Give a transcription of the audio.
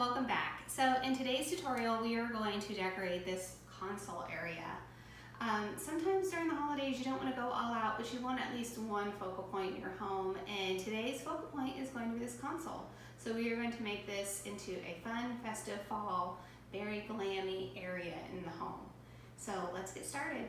welcome back. So in today's tutorial we are going to decorate this console area. Sometimes during the holidays you don't want to go all out, but you want at least one focal point in your home, and today's focal point is going to be this console. So we are going to make this into a fun, festive fall, very glammy area in the home. So let's get started.